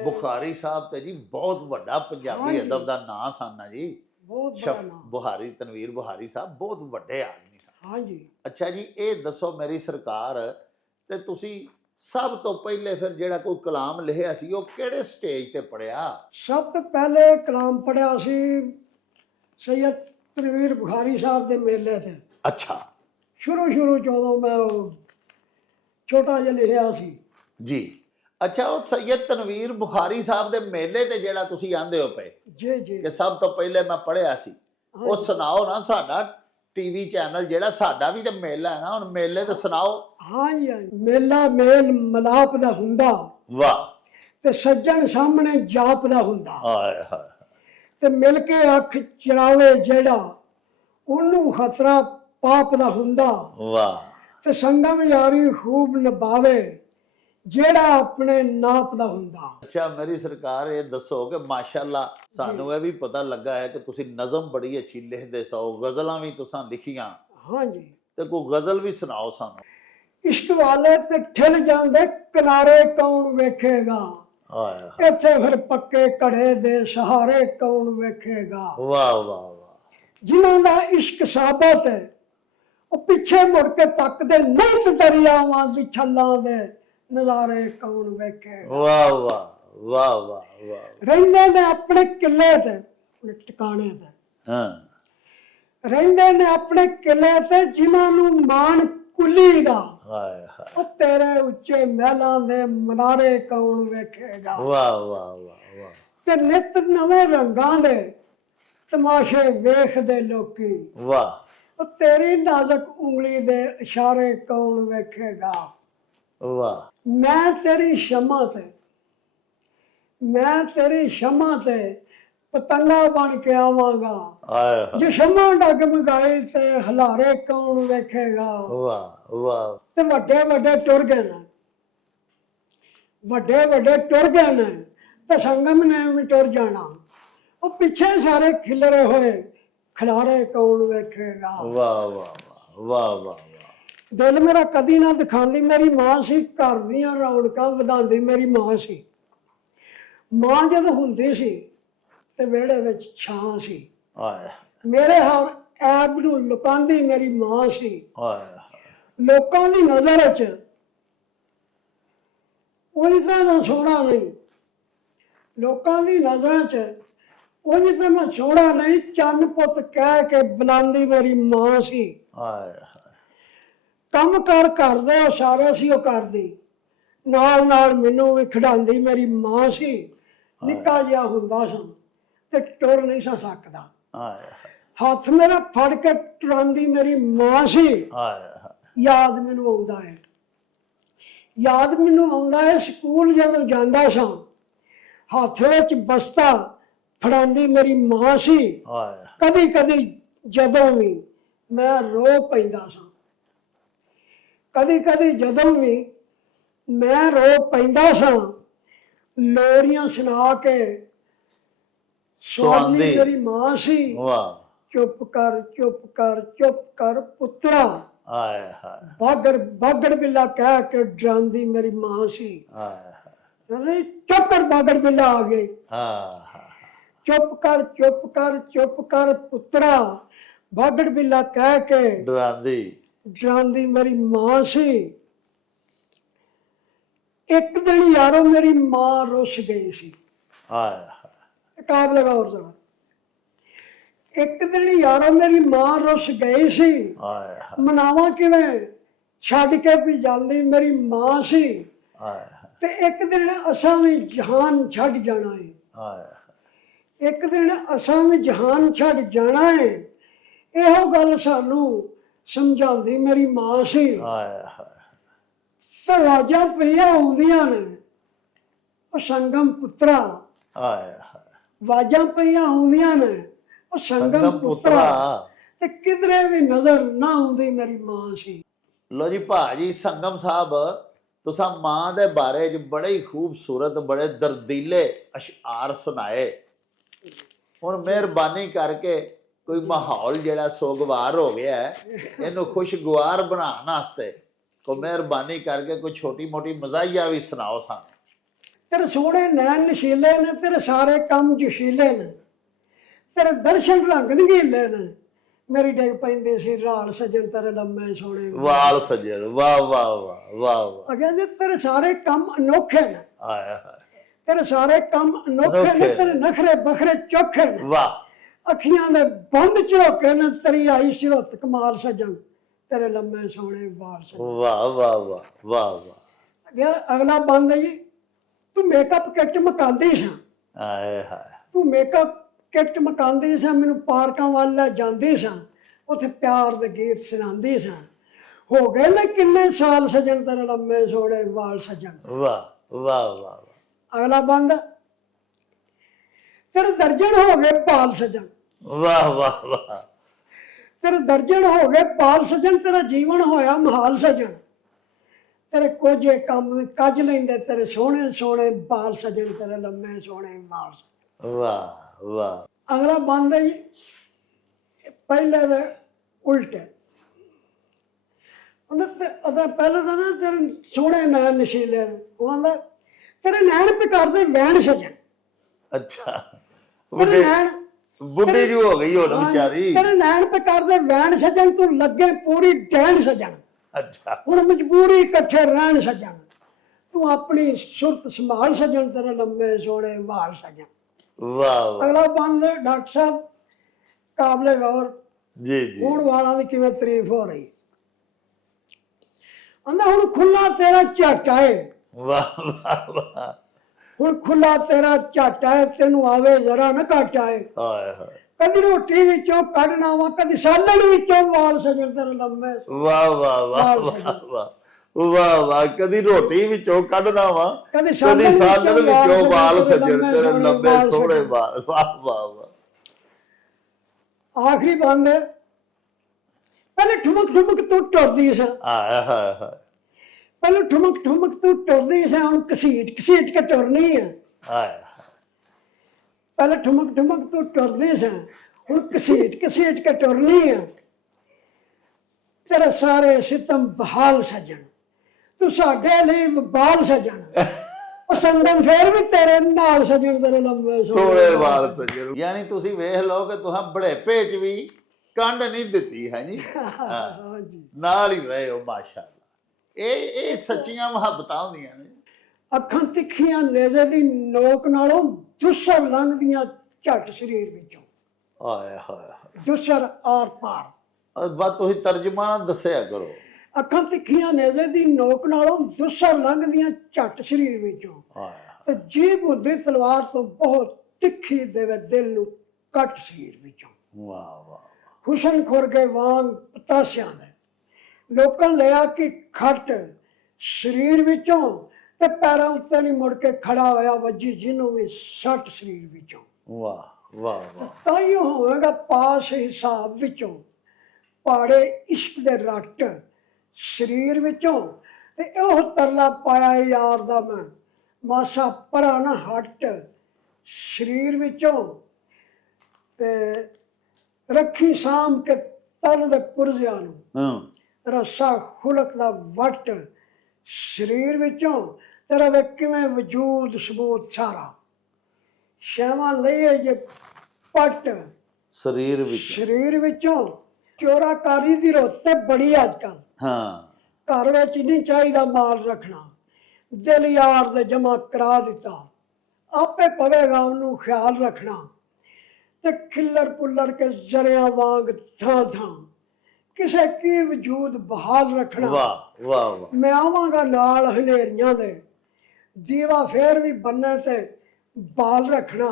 ਬੁਖਾਰੀ ਸਾਹਿਬ ਤੇ ਜੀ ਬਹੁਤ ਵੱਡਾ ਪੰਜਾਬੀ ਅਦਬ ਦਾ ਨਾਂ ਸਨ ਨਾ ਜੀ। ਬਹੁਤ ਬੜਾ ਨਾਮ। ਬੁਖਾਰੀ, ਤਨਵੀਰ ਬੁਖਾਰੀ ਸਾਹਿਬ ਬਹੁਤ ਵੱਡੇ ਆਦਮੀ ਸਨ। ਹਾਂਜੀ। ਅੱਛਾ ਜੀ, ਇਹ ਦੱਸੋ ਮੇਰੀ ਸਰਕਾਰ, ਤੇ ਤੁਸੀਂ ਸਭ ਤੋਂ ਪਹਿਲੇ ਫਿਰ ਜਿਹੜਾ ਕੋਈ ਕਲਾਮ ਲਿਖਿਆ ਸੀ ਉਹ ਕਿਹੜੇ ਸਟੇਜ ਤੇ ਪੜਿਆ? ਸਭ ਤੋਂ ਪਹਿਲੇ ਕਲਾਮ ਪੜਿਆ ਸੀ ਸੈयद ਤਨਵੀਰ ਬੁਖਾਰੀ ਸਾਹਿਬ ਦੇ ਮੇਲੇ ਤੇ। ਅੱਛਾ। ਸ਼ੁਰੂ ਜਦੋਂ ਮੈਂ ਉਹ ਛੋਟਾ ਜਿਹਾ ਲਿਖਿਆ ਸੀ ਜੀ। ਅੱਛਾ, ਉਹ ਸੈयद ਤਨਵੀਰ ਬੁਖਾਰੀ ਸਾਹਿਬ ਦੇ ਮੇਲੇ ਤੇ ਜਿਹੜਾ ਤੁਸੀਂ ਆਂਦੇ ਹੋ ਪਏ ਜੀ ਜੀ ਕਿ ਸਭ ਤੋਂ ਪਹਿਲੇ ਮੈਂ ਪੜਿਆ ਸੀ, ਉਹ ਸੁਣਾਓ ਨਾ। ਸਾਡਾ ਟੀਵੀ ਚੈਨਲ ਜਿਹੜਾ ਸਾਡਾ ਵੀ ਤੇ ਮੇਲਾ ਹੈ ਨਾ, ਹੁਣ ਮੇਲੇ ਤੇ ਸੁਣਾਓ। ਹਾਂਜੀ ਹਾਂਜੀ। ਮੇਲਾ ਮੇਲ ਮਲਾਪ ਦਾ ਹੁੰਦਾ। ਵਾਹ। ਤੇ ਸੱਜਣ ਸਾਹਮਣੇ ਜਾਪ ਦਾ ਹੁੰਦਾ। ਹਾਏ ਹਾਏ। ਤੇ ਮਿਲ ਕੇ ਅੱਖ ਚਰਾਵੇ ਜਿਹੜਾ, ਉਹਨੂੰ ਖਤਰਾ ਪਾਪ ਦਾ ਹੁੰਦਾ। ਵਾਹ। ਤੇ ਸੰਗਮ ਯਾਰੀ ਖੂਬ ਨਿਭਾਵੇ, ਜਿਹੜਾ ਆਪਣੇ ਨਾਪ ਦਾ ਹੁੰਦਾ। ਅੱਛਾ ਮੇਰੀ ਸਰਕਾਰ ਇਹ ਦੱਸੋ ਕਿ ਮਾਸ਼ਾਅੱਲਾ ਸਾਨੂੰ ਇਹ ਵੀ ਪਤਾ ਲੱਗਾ ਹੈ ਕਿ ਤੁਸੀਂ ਨਜ਼ਮ ਬੜੀ ਅੱਛੀ ਲਿਖਦੇ ਸੋ, ਗਜ਼ਲਾਂ ਵੀ ਤੁਸੀਂ ਲਿਖੀਆਂ, ਹਾਂਜੀ, ਤੇ ਕੋਈ ਗਜ਼ਲ ਵੀ ਸੁਣਾਓ ਸਾਨੂੰ। ਇਸ਼ਕ ਵਾਲੇ ਤੇ ਠਿਲ ਜਾਂਦੇ ਕਿਨਾਰੇ ਕੌਣ ਵੇਖੇਗਾ, ਆਇਆ ਇੱਥੇ ਫਿਰ ਪੱਕੇ ਘੜੇ ਦੇ ਸਹਾਰੇ ਕੌਣ ਵੇਖੇਗਾ। ਵਾਹ ਵਾਹ ਵਾਹ, ਜਿਨ੍ਹਾਂ ਦਾ ਇਸ਼ਕ ਸਾਬਤ ਹੈ ਉਹ ਪਿੱਛੇ ਮੁੜ ਕੇ ਤੱਕਦੇ ਨਹੀਂ ਤੇ ਦਰਿਆਵਾਂ ਦੀ ਛੱਲਾਂ ਦੇ ਨਜ਼ਾਰੇ ਕੌਣ ਵੇਖੇਗਾ। ਵਾਹ ਵਾਹ ਵਾਹ ਵਾਹ ਵਾਹ। ਰਹਿੰਦੇ ਨੇ ਆਪਣੇ ਕਿੱਲੇ ਤੇ, ਆਪਣੇ ਟਿਕਾਣੇ ਤੇ, ਹਾਂ ਰਹਿੰਦੇ ਨੇ ਆਪਣੇ ਕਿੱਲੇ ਤੇ ਜਿਨ੍ਹਾਂ ਨੂੰ ਮਾਣ ਕੁੱਲੀ ਦਾ, ਆਇਆ ਉਹ ਤੇਰੇ ਉੱਚੇ ਮਹਿਲਾਂ ਦੇ ਮਨਾਰੇ ਕੌਣ ਵੇਖੇਗਾ। ਵਾਹ ਵਾਹ ਵਾਹ ਵਾਹ। ਤੇ ਨਿਤ ਨਵੇਂ ਰੰਗਾਂ ਦੇ ਤਮਾਸ਼ੇ ਵੇਖਦੇ ਲੋਕੀ, ਵਾਹ ਉਹ ਤੇਰੀ ਨਾਜ਼ੁਕ ਉਂਗਲੀ ਦੇ ਇਸ਼ਾਰੇ ਕੌਣ ਵੇਖੇਗਾ। ਵਾਹ ਮੈਂ ਤੇਰੀ ਸ਼ਮਾ ਤੇ, ਮੈਂ ਤੇਰੀ ਸ਼ਮਾ ਤੇ ਪਤੰਗਾ ਬਣ ਕੇ ਆਵਾਂਗਾ, ਆਇਆ ਜੇ ਸ਼ਮਾ ਡਗਮਗਾਈ ਤੇ ਹਲਾਰੇ ਕੌਣ ਵੇਖੇਗਾ। ਵਾਹ ਵਾਹ। ਤੇ ਵੱਡੇ ਵੱਡੇ ਟੁਰ ਗਏ ਨੇ, ਵੱਡੇ ਵੱਡੇ ਟੁਰ ਗਏ ਨੇ ਤੇ ਸੰਗਮ ਨੇ ਵੀ ਟੁਰ ਜਾਣਾ, ਉਹ ਪਿੱਛੇ ਸਾਰੇ ਖਿਲਰੇ ਹੋਏ ਖਿਲਾਰੇ ਕੌਣ ਵੇਖੇਗਾ। ਵਾਹ ਵਾਹ ਵਾਹ ਵਾਹ। ਦਿਲ ਮੇਰਾ ਕਦੀ ਨਾ ਦਿਖਾਉਂਦੀ ਮੇਰੀ ਮਾਂ ਸੀ, ਘਰ ਦੀਆਂ ਰੌਣਕਾਂ ਵਧਾਉਂਦੀ ਮੇਰੀ ਮਾਂ ਸੀ। ਮਾਂ ਜਦੋਂ ਹੁੰਦੀ ਸੀ ਤੇ ਵਿਹੜੇ ਵਿੱਚ ਛਾਂ ਸੀ, ਆਇਆ ਮੇਰੇ ਹਰ ਐਬ ਨੂੰ ਲੁਕਾਉਂਦੀ ਮੇਰੀ ਮਾਂ ਸੀ। ਆਇਆ ਲੋਕਾਂ ਦੀ ਨਜ਼ਰ ਵਿੱਚ ਉਹੀ ਤਾਂ ਮੈਂ ਸੋਹਣਾ ਨਹੀਂ, ਲੋਕਾਂ ਦੀ ਨਜ਼ਰਾਂ 'ਚ ਉਹੀ ਤਾਂ ਮੈਂ ਸੋਹਣਾ ਨਹੀਂ, ਚੰਨ ਪੁੱਤ ਕਹਿ ਕੇ ਬੁਲਾਉਂਦੀ ਮੇਰੀ ਮਾਂ ਸੀ। ਆਇਆ ਕੰਮ ਕਾਰ ਕਰਦੇ ਉਹ ਸਾਰੇ ਸੀ ਉਹ ਕਰਦੀ, ਨਾਲ ਨਾਲ ਮੈਨੂੰ ਵੀ ਖਿਡਾਉਂਦੀ ਮੇਰੀ ਮਾਂ ਸੀ। ਨਿੱਕਾ ਜਿਹਾ ਹੁੰਦਾ ਸਾਂ ਤੇ ਟੁਰ ਨਹੀਂ ਸਾਂ ਸਕਦਾ, ਆਇਆ ਹੱਥ ਮੇਰਾ ਫੜ ਕੇ ਟੁਰਾਂਦੀ ਮੇਰੀ ਮਾਂ ਸੀ। ਆਇਆ ਯਾਦ ਮੈਨੂੰ ਆਉਂਦਾ ਹੈ, ਯਾਦ ਮੈਨੂੰ ਆਉਂਦਾ ਹੈ ਸਕੂਲ ਜਦੋਂ ਜਾਂਦਾ ਸਾਂ ਹੱਥ ਵਿੱਚ ਬਸਤਾ ਫੜਾਉਂਦੀ ਮੇਰੀ ਮਾਂ ਸੀ। ਆਇਆ ਕਦੀ ਕਦੀ ਜਦੋਂ ਵੀ ਮੈਂ ਰੋ ਪੈਂਦਾ ਸਾਂ, ਕਦੀ ਕਦੀ ਜਦੋਂ ਵੀ ਮੈਂ ਰੋ ਪੈਂਦਾ ਸਾਂ, ਲੋਰੀਆਂ ਸੁਣਾ ਕੇ ਸਵਾਦੀ ਸੁਆਂਦੀ। ਮੇਰੀ ਮਾਂ ਸੀ। ਵਾਹ ਚੁੱਪ ਕਰ ਚੁੱਪ ਕਰ ਚੁੱਪ ਕਰ ਪੁੱਤਰਾ, ਆਇਆ ਬਾਗੜ ਬਾਗੜ ਬਿੱਲਾ ਕਹਿ ਕੇ ਡਰਾਉਂਦੀ ਮੇਰੀ ਮਾਂ ਸੀ। ਆਇਆ ਅਰੇ ਚੁੱਪ ਕਰ ਬਾਗੜ ਬਿੱਲਾ ਆ ਗਏ, ਹਾਂ ਚੁੱਪ ਕਰ ਚੁੱਪ ਕਰ ਚੁੱਪ ਕਰ ਪੁੱਤਰਾ, ਬਾਗੜ ਬਿੱਲਾ ਕਹਿ ਕੇ ਡਰਾਂਦੀ। ਡਰਾਉਂਦੀ ਮੇਰੀ ਮਾਂ ਸੀ। ਇੱਕ ਦਿਨ ਯਾਰੋ ਮੇਰੀ ਮਾਂ ਰੁੱਸ ਗਈ ਸੀ, ਆਇਆ ਕਾਬਲ ਗੌਰ ਦਾ। ਇੱਕ ਦਿਨ ਯਾਰੋ ਮੇਰੀ ਮਾਂ ਰੁੱਸ ਗਈ ਸੀ, ਆਇਆ ਮਨਾਵਾਂ ਕਿਵੇਂ, ਛੱਡ ਕੇ ਵੀ ਜਾਂਦੀ ਮੇਰੀ ਮਾਂ ਸੀ। ਆਇਆ ਤੇ ਇੱਕ ਦਿਨ ਅਸਾਂ ਵੀ ਜਹਾਨ ਛੱਡ ਜਾਣਾ ਹੈ, ਆਇਆ ਇੱਕ ਦਿਨ ਅਸਾਂ ਵੀ ਜਹਾਨ ਛੱਡ ਜਾਣਾ ਹੈ। ਇਹੋ ਗੱਲ ਸਾਨੂੰ ਸਮਝਾਉਂਦੀ ਮੇਰੀ ਮਾਂ ਸੀ। ਆਇਆ ਤੇ ਆਵਾਜ਼ਾਂ ਪਈਆਂ ਆਉਂਦੀਆਂ ਨੇ, ਉਹ ਸੰਗਮ ਪੁੱਤਰਾ, ਆਇਆ ਆਵਾਜ਼ਾਂ ਪਈਆਂ ਆਉਂਦੀਆਂ ਨੇ, ਉਹ ਸੰਗਮ ਪੁੱਤਰਾ। ਤੇ ਕਿਧਰੇ ਵੀ ਨਜ਼ਰ ਨਾ ਆਉਂਦੀ ਮੇਰੀ ਮਾਂ ਸੀ। ਲੋ ਜੀ ਭਾਜੀ ਸੰਗਮ ਸਾਹਿਬ, ਤੁਸੀਂ ਮਾਂ ਦੇ ਬਾਰੇ ਚ ਬੜੇ ਹੀ ਖੂਬਸੂਰਤ ਬੜੇ ਦਰਦੀਲੇ ਅਸ਼ਆਰ ਸੁਣਾਏ। ਹੁਣ ਮਿਹਰਬਾਨੀ ਕਰਕੇ ਕੋਈ ਮਾਹੌਲ ਜਿਹੜਾ ਸੋਗਵਾਰ ਹੋ ਗਿਆ ਹੈ, ਇਹਨੂੰ ਖੁਸ਼ਗਵਾਰ ਬਣਾਉਣ ਵਾਸਤੇ ਕੋਈ ਮਿਹਰਬਾਨੀ ਕਰਕੇ ਕੋਈ ਛੋਟੀ ਮੋਟੀ ਮਜ਼ਾਹੀਆ ਵੀ ਸੁਣਾਓ ਸਾਨੂੰ। ਤੇਰੇ ਸੋਹਣੇ ਨੈਣ ਨਸ਼ੀਲੇ ਨੇ, ਤੇਰੇ ਸਾਰੇ ਕੰਮ ਜਸ਼ੀਲੇ ਨੇ, ਤੇਰੇ ਦਰਸ਼ਨ ਰੰਗ ਨਗੀਲੇ ਨੇ, ਮੇਰੀ ਡਿੱਗ ਪੈਂਦੀ ਸੀ ਰਾਲ ਸੱਜਣ ਤੇਰੇ ਲੰਮੇ ਸੋਹਣੇ ਵਾਲ ਸੱਜਣ। ਵਾਹ ਵਾਹ ਵਾਹ ਵਾਹ ਵਾਹ। ਕਹਿੰਦੇ ਤੇਰੇ ਸਾਰੇ ਕੰਮ ਅਨੋਖੇ ਨੇ, ਆਇਆ ਤੇਰੇ ਸਾਰੇ ਕੰਮ ਅਨੋਖੇ ਨੇ, ਤੇਰੇ ਨਖਰੇ ਬਖਰੇ ਚੋਖੇ ਨੇ, ਵਾਹ। ਅੱਖੀਆਂ ਦੇ ਬੰਦ ਝਰੋਕੇ ਨੇ, ਤੇਰੀ ਆਈ ਸੀ ਰੁੱਤ ਕਮਾਲ ਸੱਜਣ ਤੇਰੇ ਲੰਮੇ ਸੋਹਣੇ ਵਾਲ ਸੱਜਣ। ਵਾਹ ਵਾਹ ਵਾਹ ਵਾਹ ਵਾਹ। ਅਗਲਾ ਬੰਦ ਹੈ ਜੀ, ਤੂੰ ਮੇਕਅਪ ਕਿੱਟ ਮਕਾਉਂਦੀ ਸਾਂ, ਆਏ ਹਾਏ ਤੂੰ ਮੇਕਅਪ ਕਿੱਟ ਮਕਾਉਂਦੀ ਸਾਂ, ਮੈਨੂੰ ਪਾਰਕਾਂ ਵੱਲ ਲੈ ਜਾਂਦੀ ਸਾਂ, ਉੱਥੇ ਪਿਆਰ ਦੇ ਗੀਤ ਸੁਣਾਉਂਦੀ ਸਾਂ। ਹੋ ਗਏ ਨੇ ਕਿੰਨੇ ਸਾਲ ਸੱਜਣ ਤੇਰੇ ਲੰਮੇ ਸੋਹਣੇ ਵਾਲ ਸੱਜਣ। ਵਾਹ ਵਾਹ ਵਾਹ। ਅਗਲਾ ਬੰਦ, ਤੇਰੇ ਦਰਜਨ ਹੋ ਗਏ ਪਾਲ ਸੱਜਣ। ਵਾਹ ਵਾਹ ਵਾਹ। ਤੇਰੇ ਦਰਜਨ ਹੋ ਗਏ ਪਾਲ ਸੱਜਣ, ਤੇਰਾ ਜੀਵਨ ਹੋਇਆ ਮਹਾਲ ਸੱਜਣ। ਤੇਰੇ ਕੋਝੇ ਕੰਮ ਵੀ ਕੱਜ ਲੈਂਦੇ, ਤੇਰੇ ਸੋਹਣੇ ਸੋਹਣੇ ਬਾਲ ਸਜਣ, ਤੇਰੇ ਲੰਮੇ ਸੋਹਣੇ ਬਾਲ ਸਜਣ। ਵਾਹ ਵਾਹ। ਅਗਲਾ ਬੰਦ ਹੈ ਜੀ ਪਹਿਲੇ ਦੇ ਉਲਟ ਹੈ। ਉਹਦਾ ਪਹਿਲੇ ਤਾਂ ਨਾ ਤੇਰੇ ਸੋਹਣੇ ਨੈਣ ਨਸ਼ੀਲੇ ਨੇ, ਉਹ ਆਂਦਾ ਤੇਰੇ ਨੈਣ ਪੇ ਕਰਦੇ ਵੈਣ ਸਜਣ। ਅੱਛਾ, ਤੇਰੇ ਨੈਣ ਬੁੱਢੀ ਜੀ ਹੋ ਗਈ ਹੁਣ ਵਿਚਾਰੀ। ਤੇਰੇ ਨੈਣ ਪੇ ਕਰਦੇ ਵੈਣ ਸਜਣ, ਤੂੰ ਲੱਗੇ ਪੂਰੀ ਡੈਣ ਸਜਣ। ਅੱਛਾ, ਹੁਣ ਮਜਬੂਰੀ ਇਕੱਠੇ ਰਹਿਣ ਸਜਣ, ਤੂੰ ਆਪਣੀ ਸੁਰਤ ਸੰਭਾਲ ਸਜਣ, ਤੇਰੇ ਲੰਮੇ ਸੋਹਣੇ ਵਾਲ ਸਜਣ। ਵਾਹ ਵਾਹ। ਅਗਲਾ ਬੰਦ ਡਾਕਟਰ ਸਾਹਿਬ ਕਾਬਲੇ ਗੌਰ, ਜੀ ਜੀ। ਹੁਣ ਵਾਲਾਂ ਦੀ ਕਿਵੇਂ ਤਾਰੀਫ ਹੋ ਰਹੀ। ਆਂਦਾ ਹੁਣ ਖੁੱਲਾ ਤੇਰਾ ਝੱਟ ਆਏ, ਵਾਹ ਵਾਹ ਵਾਹ। ਹੁਣ ਖੁੱਲਾ ਤੇਰਾ ਝੱਟ ਆਏ, ਤੈਨੂੰ ਆਵੇ ਜ਼ਰਾ ਨਾ ਘੱਟ ਆਏ। ਹਾਏ ਹਾਏ। ਕਦੀ ਰੋਟੀ ਵਿੱਚੋਂ ਕੱਢਣਾ ਵਾ, ਕਦੀ ਸਾਲਣ ਵਿੱਚੋਂ ਵਾਲ ਸਜਣ, ਤੇਰੇ ਲੰਮੇ। ਵਾਹ ਵਾਹ ਵਾਹ ਵਾਹ ਵਾਹ ਵਾਹ ਵਾਹ। ਕਦੀ ਰੋਟੀ ਵਿੱਚੋਂ ਕੱਢਣਾ ਵਾ, ਕਦੀ ਸਾਲਣ ਵਿੱਚੋਂ ਵਾਲ ਸਜਣ, ਤੇਰੇ ਲੰਮੇ ਲੰਬੇ ਸੋਹਣੇ ਸਜਣ। ਵਾਲ। ਵਾਹ ਵਾਹ ਵਾਹ। ਆਖਰੀ ਬੰਦ ਹੈ, ਪਹਿਲੇ ਠੁਮਕ ਠੁਮਕ ਤੂੰ ਟੁਰਦੀ ਸਾਂ, ਹਾਏ ਹਾਏ ਹਾਏ। ਪਹਿਲੇ ਠੁਮਕ ਠੁਮਕ ਤੂੰ ਟੁਰਦੀ ਸਾਂ, ਹੁਣ ਘਸੀਟ ਘਸੀਟ ਕੇ ਟੁਰਨੀ ਆ। ਹਾਏ ਪਹਿਲੇ ਠੁਮਕ ਠੁਮਕ ਤੂੰ ਟੁਰਦੀ ਸਾਂ, ਹੁਣ ਘਸੀਟ ਘਸੀਟ ਕੇ ਟੁਰਨੀ ਆ। ਤੇਰੇ ਸਾਰੇ ਸਿਤਮ ਬਹਾਲ ਸਜਣ, ਤੂੰ ਸਾਡੇ ਲਈ ਵਬਾਲ ਸਜਣ। ਉਹ ਸੰਗਮ ਫੇਰ ਵੀ ਤੇਰੇ ਨਾਲ ਸਜਣ, ਤੇਰੇ ਲੰਮੇ ਸੋਹਣੇ ਵਾਲ ਸਜਣ। ਯਾਨੀ ਤੁਸੀਂ ਵੇਖ ਲਓ ਕਿ ਤੁਹਾਂ ਬੜੇਪੇ ਚ ਵੀ ਕੰਡ ਨਹੀਂ ਦਿੱਤੀ ਹੈ ਜੀ। ਹਾਂਜੀ। ਨਾਲ ਹੀ ਰਹੇ ਹੋ ਮਾਸ਼ਾਅੱਲਾ। ਇਹ ਸੱਚੀਆਂ ਮੁਹੱਬਤਾਂ ਹੁੰਦੀਆਂ ਨੇ। ਅੱਖਾਂ ਤਿੱਖੀਆਂ ਨੇਜ਼ੇ ਦੀ ਨੋਕ ਨਾਲੋਂ ਜੁਸਰ ਲੰਘਦੀਆਂ ਝੱਟ ਸਰੀਰ ਵਿੱਚੋਂ। ਹਾਏ ਹਾਏ। ਜੁਸਰ ਆਰ ਪਾਰ। ਬਸ ਤੁਸੀਂ ਤਰਜਮਾ ਨਾ ਦੱਸਿਆ ਕਰੋ। ਅੱਖਾਂ ਤਿੱਖੀਆਂ ਨੇਜ਼ੇ ਦੀ ਨੋਕ ਨਾਲੋਂ ਜੁਸਰ ਲੰਘਦੀਆਂ ਝੱਟ ਸਰੀਰ ਵਿੱਚੋਂ। ਹਾਏ ਤੇ ਜੀਭ ਹੁੰਦੀ ਤਲਵਾਰ ਤੋਂ ਬਹੁਤ ਤਿੱਖੀ ਦੇਵੇ ਦਿਲ ਨੂੰ ਕੱਟ ਸਰੀਰ ਵਿੱਚੋਂ। ਵਾਹ ਵਾਹ। ਹੁਸਨ ਖੁਰ ਗਏ ਵਾਂਗ ਪਤਾਸਿਆਂ ਦੇ, ਲੋਕਾਂ ਲਿਆ ਕਿ ਖੱਟ ਸਰੀਰ ਵਿੱਚੋਂ, ਤੇ ਪੈਰਾਂ ਉੱਤੇ ਨਹੀਂ ਮੁੜ ਕੇ ਖੜਾ ਹੋਇਆ, ਵੱਜੀ ਜਿਹਨੂੰ ਵੀ ਸੱਟ ਸਰੀਰ ਵਿੱਚੋਂ। ਵਾਹ ਵਾਹ ਵਾਹ। ਤਾਈਓ ਹੋਵੇਗਾ ਪਾਸ ਹਿਸਾਬ ਵਿੱਚੋਂ, ਪਾੜੇ ਇਸ਼ਕ ਦੇ ਰੱਟ ਸਰੀਰ ਵਿੱਚੋਂ। ਤੇ ਉਹ ਤਰਲਾ ਪਾਇਆ ਯਾਰ ਦਾ ਮੈਂ, ਮਾਸਾ ਪਰਾ ਨਾ ਹਟ ਸਰੀਰ ਵਿੱਚੋਂ। ਤੇ ਰੱਖੀ ਸਾਂਭ ਕੇ ਤਨ ਦੇ ਪੁਰਜ਼ਿਆਂ ਨੂੰ, ਰੱਸਾ ਖੁਲਕ ਦਾ ਵੱਟ ਸਰੀਰ ਵਿੱਚੋਂ। ਤੇਰਾ ਵੇ ਕਿਵੇਂ ਵਜੂਦ ਸਬੂਤ ਸਾਰਾ, ਸ਼ੈਵਾਂ ਲਈਏ ਜੇ ਪੱਟ ਸਰੀਰ ਵਿੱਚੋਂ। ਚੋਰਾਕਾਰੀ ਦੀ ਰੁੱਤ ਤੇ ਬੜੀ ਅੱਜ ਕੱਲ। ਹਾਂ। ਘਰ ਵਿੱਚ ਨਹੀਂ ਚਾਹੀਦਾ ਮਾਲ ਰੱਖਣਾ, ਦਿਲ ਯਾਰ ਦੇ ਜਮਾ ਕਰਾ ਦਿੱਤਾ, ਆਪੇ ਪਵੇਗਾ ਉਹਨੂੰ ਖਿਆਲ ਰੱਖਣਾ। ਤੇ ਖਿੱਲਰ ਪੁੱਲਰ ਕੇ ਜ਼ਰਿਆਂ ਵਾਂਗ ਥਾਂ ਥਾਂ, ਕਿਸੇ ਕੀ ਵਜੂਦ ਬਹਾਲ ਰੱਖਣਾ। ਵਾਹ ਵਾਹ ਵਾਹ। ਮੈਂ ਆਵਾਂਗਾ ਨਾਲ ਹਨੇਰੀਆਂ ਦੇ, ਦੀਵਾ ਫੇਰ ਵੀ ਬੰਨੇ ਤੇ ਬਾਲ ਰੱਖਣਾ।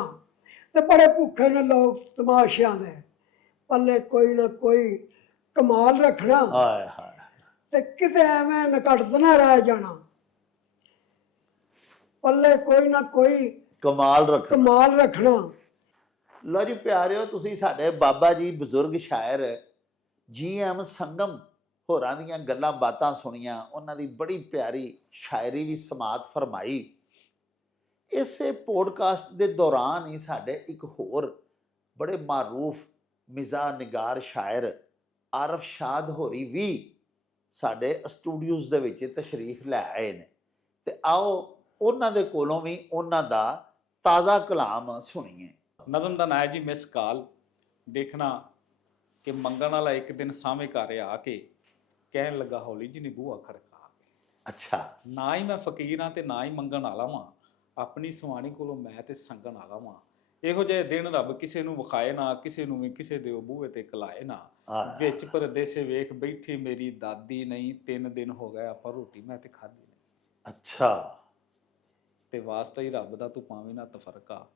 ਤੇ ਬੜੇ ਭੁੱਖੇ ਨੇ ਲੋਕ ਤਮਾਸ਼ਿਆਂ ਦੇ, ਪੱਲੇ ਕੋਈ ਨਾ ਕੋਈ ਕਮਾਲ ਰੱਖਣਾ। ਹਾਏ ਹਾਏ। ਤੇ ਕਿਤੇ ਐਵੇਂ ਨਕੜਤ ਨਾ ਰਹਿ ਜਾਣਾ, ਪੱਲੇ ਕੋਈ ਨਾ ਕੋਈ ਕਮਾਲ ਰੱਖਣਾ। ਲੋ ਜੀ ਪਿਆਰਿਓ, ਤੁਸੀਂ ਸਾਡੇ ਬਾਬਾ ਜੀ ਬਜ਼ੁਰਗ ਸ਼ਾਇਰ GM ਸੰਗਮ ਹੋਰਾਂ ਦੀਆਂ ਗੱਲਾਂ ਬਾਤਾਂ ਸੁਣੀਆਂ, ਉਹਨਾਂ ਦੀ ਬੜੀ ਪਿਆਰੀ ਸ਼ਾਇਰੀ ਵੀ ਸਮਾਤ ਫਰਮਾਈ। ਇਸੇ ਪੋਡਕਾਸਟ ਦੇ ਦੌਰਾਨ ਹੀ ਸਾਡੇ ਇੱਕ ਹੋਰ ਬੜੇ ਮਾਰੂਫ ਮਿਜ਼ਾਹ ਨਿਗਾਰ ਸ਼ਾਇਰ ਆਰਫ ਸ਼ਾਦ ਹੋਰੀ ਵੀ ਸਾਡੇ ਸਟੂਡੀਓਜ਼ ਦੇ ਵਿੱਚ ਤਸ਼ਰੀਫ ਲੈ ਆਏ ਨੇ। ਤੇ ਆਓ ਉਹਨਾਂ ਦੇ ਕੋਲੋਂ ਵੀ ਉਹਨਾਂ ਦਾ ਤਾਜ਼ਾ ਕਲਾਮ ਸੁਣੀਏ। ਨਜ਼ਮ ਦਾ ਨਾਂ ਹੈ ਜੀ ਮਿਸ ਕਾਲ। ਦੇਖਣਾ ਕਿ ਮੰਗਣ ਵਾਲਾ ਇੱਕ ਦਿਨ ਸਾਹਮਣੇ ਘਰ ਆ ਕੇ ਕਹਿਣ ਲੱਗਾ, ਹੌਲੀ ਜੀ ਨੇ ਬੂਹਾ ਖੜਕਾ ਕੇ। ਅੱਛਾ। ਨਾ ਹੀ ਮੈਂ ਫਕੀਰ ਹਾਂ ਤੇ ਨਾ ਹੀ ਮੰਗਣ ਵਾਲਾ ਵਾਂ, ਆਪਣੀ ਸੁਆਣੀ ਕੋਲੋਂ ਮੈਂ ਤੇ ਸੰਗਣ ਵਾਲਾ ਵਾਂ। ਇਹੋ ਜਿਹੇ ਦਿਨ ਰੱਬ ਕਿਸੇ ਨੂੰ ਵਿਖਾਏ ਨਾ, ਕਿਸੇ ਨੂੰ ਵੀ ਕਿਸੇ ਦੇ ਬੂਹੇ ਤੇ ਕਲਾਏ ਨਾ। ਵਿੱਚ ਪਰਦੇਸੇ ਵੇਖ ਬੈਠੀ ਮੇਰੀ ਦਾਦੀ, ਨਹੀਂ 3 ਦਿਨ ਹੋ ਗਏ ਆਪਾਂ ਰੋਟੀ ਮੈਂ ਤੇ ਖਾਧੀ ਨਹੀਂ। ਅੱਛਾ। ਤੇ ਵਾਸਤਾ ਹੀ ਰੱਬ ਦਾ ਤੂੰ ਪਾਵੇਂ ਨਾ ਤਫਰਕਾ,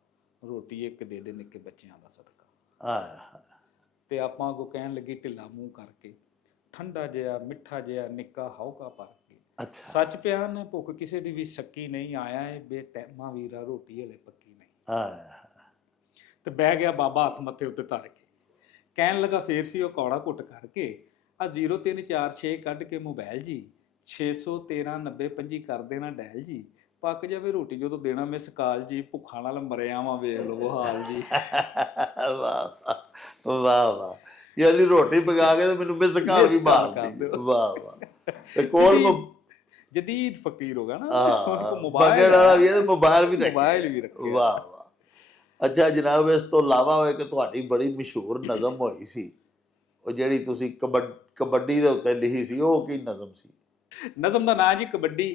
ਰੋਟੀ ਇੱਕ ਦੇ ਦੇ ਨਿੱਕੇ ਬੱਚਿਆਂ ਦਾ ਸਦਕਾ। ਤੇ ਆਪਾਂ ਅੱਗੋਂ ਕਹਿਣ ਲੱਗੀ ਢਿੱਲਾ ਮੂੰਹ ਕਰਕੇ, ਠੰਡਾ ਜਿਹਾ ਮਿੱਠਾ ਜਿਹਾ ਨਿੱਕਾ ਹੌਕਾ ਭਰ ਕੇ। ਅੱਛਾ। ਸੱਚ ਪਿਆਰ ਨੇ ਭੁੱਖ ਕਿਸੇ ਦੀ ਵੀ ਸੱਕੀ ਨਹੀਂ, ਆਇਆ ਏ ਬੇਟੈਮਾ ਵੀਰਾ ਰੋਟੀ ਹਲੇ ਪੱਕੀ ਨਹੀਂ। ਤੇ ਬਹਿ ਗਿਆ ਬਾਬਾ ਹੱਥ ਮੱਥੇ ਉੱਤੇ ਧਰ ਕੇ, ਕਹਿਣ ਲੱਗਾ ਫੇਰ ਸੀ ਉਹ ਕੌੜਾ ਘੁੱਟ ਕਰਕੇ, ਆ 0346 ਕੱਢ ਕੇ ਮੋਬਾਈਲ ਜੀ, 613 90 25 ਕਰ ਦੇਣਾ ਡੈਲ ਜੀ, ਪੱਕ ਜਾਵੇ ਰੋਟੀ ਜਦੋਂ ਦੇਣਾ ਮਿਸ ਕਾਲ ਜੀ, ਭੁੱਖਾਂ ਨਾਲ ਮਰਿਆ ਵਾਂ ਵੇਖ ਲਓ ਹਾਲ ਜੀ। ਵਾਹ ਵਾਹ ਵਾਹ, ਯਾਨੀ ਰੋਟੀ ਪਕਾ ਕੇ ਤੇ ਮੈਨੂੰ ਮਿਸ ਕਾਲ ਵੀ ਮਾਰਦੀ। ਵਾਹ ਵਾਹ। ਤੇ ਕੋਲ ਜਦੀਦ ਫਕੀਰ ਹੋ ਗਿਆ ਨਾ, ਮੋਬਾਈਲ ਵਾਲਾ ਵੀ ਹੈ, ਮੋਬਾਈਲ ਵੀ ਰੱਖਿਆ। ਵਾਹ ਵਾਹ। ਅੱਛਾ ਜਨਾਬ, ਇਸ ਤੋਂ ਇਲਾਵਾ ਇੱਕ ਤੁਹਾਡੀ ਬੜੀ ਮਸ਼ਹੂਰ ਨਜ਼ਮ ਹੋਈ ਸੀ, ਉਹ ਜਿਹੜੀ ਤੁਸੀਂ ਕਬੱਡੀ ਦੇ ਉੱਤੇ ਲਿਖੀ ਸੀ, ਉਹ ਕੀ ਨਜ਼ਮ ਸੀ? ਨਜ਼ਮ ਦਾ ਨਾਂ ਜੀ ਕਬੱਡੀ।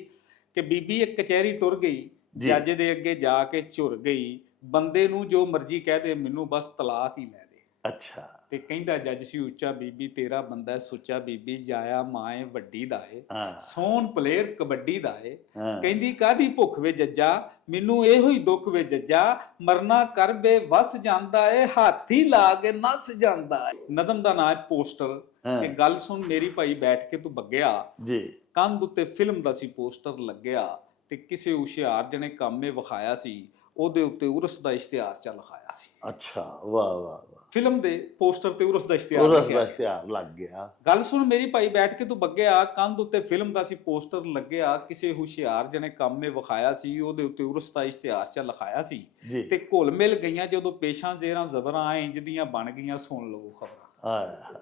ਕਿ ਬੀਬੀ ਇੱਕ ਕਚਹਿਰੀ ਟੁਰ ਗਈ, ਜੱਜ ਦੇ ਅੱਗੇ ਜਾ ਕੇ ਝੁਰ ਗਈ, ਬੰਦੇ ਨੂੰ ਜੋ ਮਰਜ਼ੀ ਕਹਿ ਦੇ ਮੈਨੂੰ ਬਸ ਤਲਾਕ ਹੀ ਲੈ ਦੇ। ਅੱਛਾ। ਤੇ ਕਹਿੰਦਾ ਜੱਜ ਸੀ ਉੱਚਾ, ਬੀਬੀ ਤੇਰਾ ਬੰਦਾ ਸੁੱਚਾ, ਬੀਬੀ ਜਾਇਆ ਮਾਏ ਵੱਡੀ ਦਾ ਏ, ਸੋਹਣ ਪਲੇਅਰ ਕਬੱਡੀ ਦਾ ਏ। ਕਹਿੰਦੀ ਕਾਹਦੀ ਭੁੱਖ ਵੇ ਜੱਜਾ, ਮੈਨੂੰ ਇਹੋ ਹੀ ਦੁੱਖ ਵੇ ਜੱਜਾ, ਮਰਨਾ ਕਰ ਬੇ ਵਸ ਜਾਂਦਾ ਏ, ਹਾਥੀ ਲਾ ਕੇ ਨੱਸ ਜਾਂਦਾ ਏ। ਨਜ਼ਮ ਦਾ ਨਾਂ ਹੈ ਪੋਸਟਰ। ਇਹ ਗੱਲ ਸੁਣ ਮੇਰੀ ਭਾਈ ਬੈਠ ਕੇ ਤੂੰ ਬੱਗਿਆ ਜੀ। ਕੰਧ ਉੱਤੇ ਫਿਲਮ ਦਾ ਸੀ ਪੋਸਟਰ ਲੱਗਿਆ, ਤੇ ਕਿਸੇ ਹੁਸ਼ਿਆਰ ਜਣੇ ਕਾਮੇ ਵਿਖਾਇਆ ਸੀ, ਉਹਦੇ ਉੱਤੇ ਉਰਸ ਦਾ ਇਸ਼ਤਿਹਾਰ ਚ ਲਿਖਾਇਆ ਸੀ। ਅੱਛਾ, ਵਾਹ ਵਾਹ। ਫਿਲਮ ਦੇ ਪੋਸਟਰ ਤੇ ਉਰਸ ਦਾ ਇਸ਼ਤਿਹਾਰ ਲੱਗ ਗਿਆ। ਗੱਲ ਸੁਣ ਮੇਰੀ ਭਾਈ ਬੈਠ ਕੇ ਤੂੰ ਬੱਗਿਆ, ਕੰਧ ਉੱਤੇ ਫਿਲਮ ਦਾ ਸੀ ਪੋਸਟਰ ਲੱਗਿਆ, ਕਿਸੇ ਹੁਸ਼ਿਆਰ ਜਣੇ ਕਾਮੇ ਵਿਖਾਇਆ ਸੀ, ਉਹਦੇ ਉੱਤੇ ਉਰਸ ਦਾ ਇਸ਼ਤਿਹਾਰ ਚ ਲਿਖਾਇਆ ਸੀ। ਤੇ ਘੁਲ ਮਿਲ ਗਈਆਂ ਜਦੋਂ ਪੇਸ਼ਾਂ ਜ਼ੇਰਾਂ ਜ਼ਬਰਾਂ ਇੰਜ ਦੀਆਂ ਬਣ ਗਈਆਂ, ਸੁਣ ਲਓ ਖਬਰਾਂ।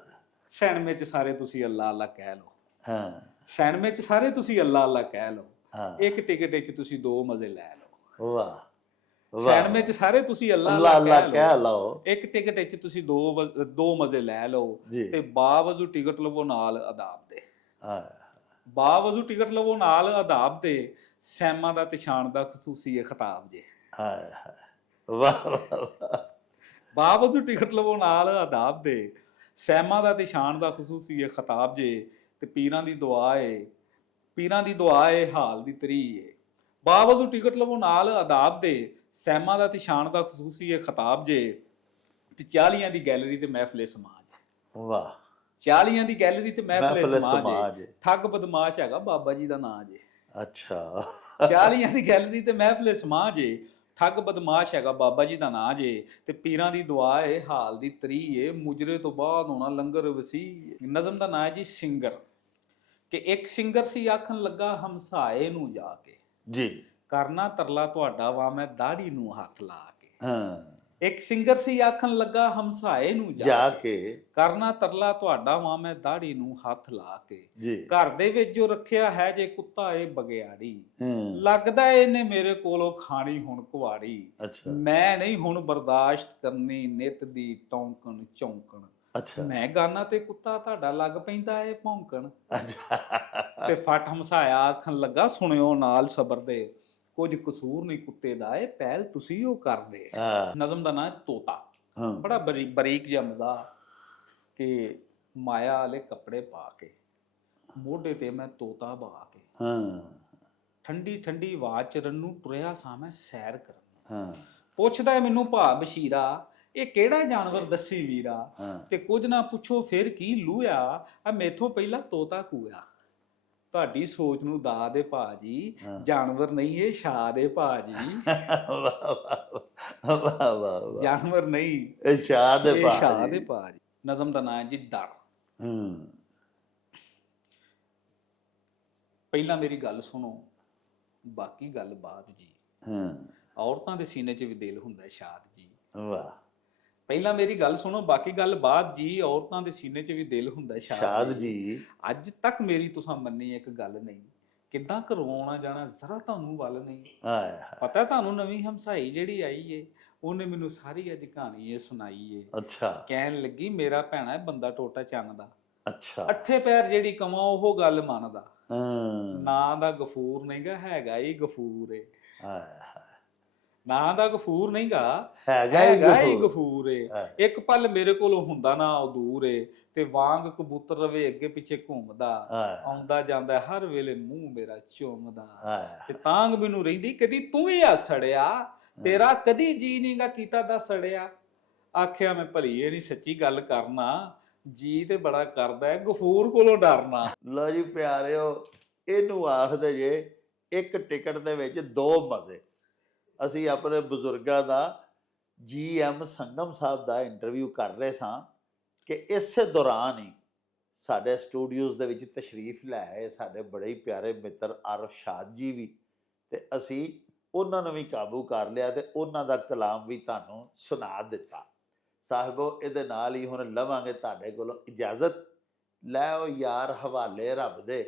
ਸਿਨੇਮੇ ਚ ਸਾਰੇ ਤੁਸੀਂ ਅੱਲਾ ਅੱਲਾ ਕਹਿ ਲਓ, ਸਿਨੇਮੇ ਚ ਸਾਰੇ ਤੁਸੀਂ ਅੱਲਾ ਅੱਲਾ ਕਹਿ ਲਓ, ਇੱਕ ਟਿਕਟ ਵਿੱਚ ਤੁਸੀਂ 2 ਮਜ਼ੇ ਲੈ ਲਓ। ਵਾਹ। ਸਿਨੇਮੇ ਚ ਸਾਰੇ ਤੁਸੀਂ ਅੱਲਾ ਅੱਲਾ ਕਹਿ ਲਓ, ਇੱਕ ਟਿਕਟ ਵਿੱਚ ਤੁਸੀਂ 2 ਮਜ਼ੇ ਲੈ ਲਓ, ਤੇ ਬਾਵਜੂ ਟਿਕਟ ਲਵੋ ਨਾਲ ਆਦਾਬ ਦੇ, ਬਾਵਜੂ ਟਿਕਟ ਲਵੋ ਨਾਲ ਆਦਾਬ ਦੇ, ਸੈਮਾ ਦਾ ਤੇ ਸ਼ਾਨ ਦਾ ਖਸੂਸੀ ਖਿਤਾਬ ਜੇ। ਵਾਹ ਵਾਹ। ਬਾਵਜੂ ਟਿਕਟ ਲਵੋ ਨਾਲ ਆਦਾਬ ਦੇ, ਸੈਮਾ ਦਾ ਤੇ ਸ਼ਾਨ ਦਾ ਖਸੂਸੀ ਖਿਤਾਬ ਜੇ, ਤੇ ਪੀਰਾਂ ਦੀ ਦੁਆ ਏ, ਪੀਰਾਂ ਦੀ ਦੁਆ ਏ ਹਾਲ ਦੀ ਤਰੀ ਏ। ਬਾਵਜੂ ਟਿਕਟ ਲਵੋ ਨਾਲ ਆਦਾਬ ਦੇ, ਸੈਮਾ ਦਾ ਤੇ ਸ਼ਾਨ ਦਾ ਖਸੂਸੀ ਖਿਤਾਬ ਜੇ, ਤੇ 40 ਦੀ ਗੈਲਰੀ ਤੇ ਮਹਿਫਲੇ ਸਮਾਜ। ਵਾਹ। 40 ਦੀ ਗੈਲਰੀ ਤੇ ਮਹਿਫਲੇ ਸਮਾਜ, ਠੱਗ ਬਦਮਾਸ਼ ਹੈਗਾ ਬਾਬਾ ਜੀ ਦਾ ਨਾਂ ਜੇ। ਅੱਛਾ। 40 ਦੀ ਗੈਲਰੀ ਤੇ ਮਹਿਫਲੇ ਸਮਾਜ, ਠੱਗ ਬਦਮਾਸ਼ ਹੈਗਾ ਬਾਬਾ ਜੀ ਦਾ ਨਾਂ ਜੇ, ਤੇ ਪੀਰਾਂ ਦੀ ਦੁਆ ਏ ਹਾਲ ਦੀ ਤਰੀ ਏ, ਮੁਜਰੇ ਤੋਂ ਬਾਅਦ ਹੋਣਾ ਲੰਗਰ ਵਸੀ। ਨਜ਼ਮ ਦਾ ਨਾਂ ਹੈ ਜੀ ਸਿੰਗਰ। ਕਿ ਇੱਕ ਸਿੰਗਰ ਸੀ ਆਖਣ ਲੱਗਾ ਹਮਸਾਏ ਨੂੰ ਜਾ ਕੇ, ਜੀ ਕਰਨਾ ਤਰਲਾ ਤੁਹਾਡਾ ਵਾ ਮੈਂ ਦਾੜੀ ਨੂੰ ਹੱਥ ਲਾ ਕੇ। ਇੱਕ ਸਿੰਗਰ ਸੀ ਆਖਣ ਲੱਗਾ ਹਮਸਾਏ ਨੂੰ ਜਾ ਕੇ, ਕਰਨਾ ਤਰਲਾ ਤੁਹਾਡਾ ਵਾ ਮੈਂ ਦਾੜੀ ਨੂੰ ਹੱਥ ਲਾ ਕੇ। ਘਰ ਦੇ ਵਿੱਚ ਜੋ ਰੱਖਿਆ ਹੈ ਜੇ ਕੁੱਤਾ ਏ ਬਗਿਆੜੀ, ਲੱਗਦਾ ਇਹਨੇ ਮੇਰੇ ਕੋਲੋਂ ਖਾਣੀ ਹੁਣ ਕੁਆੜੀ, ਮੈਂ ਨਹੀਂ ਹੁਣ ਬਰਦਾਸ਼ਤ ਕਰਨੀ ਨਿਤ ਦੀ ਟੌਂਕਣ ਚੌਂਕਣ। ਮੈਂ ਗਾਨਾ ਤੇ ਕੁੱਤਾ ਤੁਹਾਡਾ ਲੱਗ ਪੈਂਦਾ ਏ ਭੌਂਕਣ। ਤੇ ਫੱਟ ਹਮਸਾਇਆ ਆਖਣ ਲੱਗਾ ਸੁਣਿਓ ਨਾਲ ਸਬਰ ਦੇ, ਕੁਝ ਕਸੂਰ ਨਹੀਂ ਕੁੱਤੇ ਦਾ ਏ ਪਹਿਲ ਤੁਸੀਂ ਉਹ ਕਰਦੇ। ਨਜ਼ਮ ਦਾ ਨਾਂ ਤੋਤਾ। ਬੜਾ ਬਰੀਕ ਜਿਹਾ ਮਜ਼ਾ। ਕਿ ਮਾਇਆ ਵਾਲੇ ਕੱਪੜੇ ਪਾ ਕੇ, ਮੋਢੇ ਤੇ ਮੈਂ ਤੋਤਾ ਬਹਾ ਕੇ, ਠੰਡੀ ਠੰਡੀ ਆਵਾਜ਼ ਚ ਰੰਨੂ ਟੁਰਿਆ ਸਾਂ ਮੈਂ ਸੈਰ ਕਰਨ। ਪੁੱਛਦਾ ਮੈਨੂੰ ਭਾ ਬਸ਼ੀਰਾ, ਇਹ ਕਿਹੜਾ ਜਾਨਵਰ ਦੱਸੀ ਵੀਰਾ, ਤੇ ਕੁਝ ਨਾ ਪੁੱਛੋ ਫਿਰ ਕੀ ਲੂਇਆ, ਆ ਮੇਥੋਂ ਪਹਿਲਾਂ ਤੋਤਾ ਕੂਇਆ। ਤੁਹਾਡੀ ਸੋਚ ਨੂੰ ਦਾ ਦੇ ਭਾਜੀ, ਜਾਨਵਰ ਨਹੀਂ ਇਹ ਸ਼ਾਹ ਦੇ ਭਾਜੀ। ਜਾਨਵਰ ਨਹੀਂ ਇਹ ਸ਼ਾਹ ਦੇ ਭਾਜੀ। ਨਜ਼ਮ ਦਾ ਨਾਂ ਹੈ ਜੀ ਡਰ। ਪਹਿਲਾਂ ਮੇਰੀ ਗੱਲ ਸੁਣੋ, ਬਾਕੀ ਗੱਲ ਬਾਤ ਜੀ। ਔਰਤਾਂ ਦੇ ਸੀਨੇ 'ਚ ਵੀ ਦਿਲ ਹੁੰਦਾ ਸ਼ਾਦ ਜੀ। ਵਾਹ। ਪਹਿਲਾਂ ਮੇਰੀ ਗੱਲ ਸੁਣੋ, ਬਾਕੀ ਗੱਲ ਬਾਤ ਜੀ। ਔਰਤਾਂ ਦੇ ਸੀਨੇ 'ਚ ਵੀ ਦਿਲ ਹੁੰਦਾ ਸ਼ਾਦ ਜੀ। ਅੱਜ ਤੱਕ ਮੇਰੀ ਤੁਸੀਂ ਮੰਨੀ ਇੱਕ ਗੱਲ ਨਹੀਂ, ਕਿੱਦਾਂ ਘਰੋਂ ਆਉਣਾ ਜਾਣਾ ਜ਼ਰਾ ਤੁਹਾਨੂੰ ਵੱਲ ਨਹੀਂ ਪਤਾ। ਤੁਹਾਨੂੰ ਨਵੀਂ ਹਮਸਾਈ ਜਿਹੜੀ ਆਈ ਏ, ਉਹਨੇ ਮੈਨੂੰ ਸਾਰੀ ਅੱਜ ਕਹਾਣੀ ਇਹ ਸੁਣਾਈ ਏ। ਅੱਛਾ। ਕਹਿਣ ਲੱਗੀ ਮੇਰਾ ਭੈਣਾ ਬੰਦਾ ਟੋਟਾ ਚੰਨ ਦਾ। ਅੱਛਾ। ਅੱਠੇ ਪੈਰ ਜਿਹੜੀ ਕਮਾ ਉਹ ਗੱਲ ਮੰਨਦਾ, ਨਾਂ ਦਾ ਗਫੂਰ ਨਹੀਂਗਾ ਹੈਗਾ ਹੀ ਗਫੂਰ ਏ। ਨਾਂ ਦਾ ਗਫੂਰ ਨਹੀਂਗਾ ਹੈਗਾ ਹੀ ਗਫੂਰ ਏ। ਇੱਕ ਪਲ ਮੇਰੇ ਕੋਲੋਂ ਹੁੰਦਾ ਨਾ ਉਹ ਦੂਰ ਏ, ਤੇ ਵਾਂਗ ਕਬੂਤਰ ਰਵੇ ਅੱਗੇ ਪਿੱਛੇ ਘੁੰਮਦਾ, ਆਉਂਦਾ ਜਾਂਦਾ ਹਰ ਵੇਲੇ ਮੂੰਹ ਮੇਰਾ ਚੁੰਮਦਾ। ਤੇ ਤਾਂਗ ਮੈਨੂੰ ਰਹਿੰਦੀ ਕਦੀ ਤੂੰ ਵੀ ਹੱਸੜਿਆ, ਤੇਰਾ ਕਦੀ ਜੀ ਨੀਗਾ ਕੀਤਾ ਦਾ ਸੜਿਆ। ਆਖਿਆ ਮੈਂ ਭਲੀਏ ਨਹੀਂ ਸੱਚੀ ਗੱਲ ਕਰਨਾ, ਜੀ ਤੇ ਬੜਾ ਕਰਦਾ ਹੈ ਗਫੂਰ ਕੋਲੋਂ ਡਰਨਾ। ਲੋ ਜੀ ਪਿਆਰਿਓ, ਇਹਨੂੰ ਆਖਦੇ ਜੇ ਇੱਕ ਟਿਕਟ ਦੇ ਵਿੱਚ 2 ਮਜ਼ੇ। ਅਸੀਂ ਆਪਣੇ ਬਜ਼ੁਰਗਾਂ ਦਾ GM ਸੰਗਮ ਸਾਹਿਬ ਦਾ ਇੰਟਰਵਿਊ ਕਰ ਰਹੇ ਸਾਂ ਕਿ ਇਸੇ ਦੌਰਾਨ ਹੀ ਸਾਡੇ ਸਟੂਡੀਓਜ਼ ਦੇ ਵਿੱਚ ਤਸ਼ਰੀਫ ਲੈ ਆਏ ਸਾਡੇ ਬੜੇ ਹੀ ਪਿਆਰੇ ਮਿੱਤਰ ਅਰਸ਼ਾਦ ਜੀ ਵੀ, ਤੇ ਅਸੀਂ ਉਹਨਾਂ ਨੂੰ ਵੀ ਕਾਬੂ ਕਰ ਲਿਆ ਤੇ ਉਹਨਾਂ ਦਾ ਕਲਾਮ ਵੀ ਤੁਹਾਨੂੰ ਸੁਣਾ ਦਿੱਤਾ। ਸਾਹਿਬੋ, ਇਹਦੇ ਨਾਲ ਹੀ ਹੁਣ ਲਵਾਂਗੇ ਤੁਹਾਡੇ ਕੋਲੋਂ ਇਜਾਜ਼ਤ। ਲੈ ਉਹ ਯਾਰ ਹਵਾਲੇ ਰੱਬ ਦੇ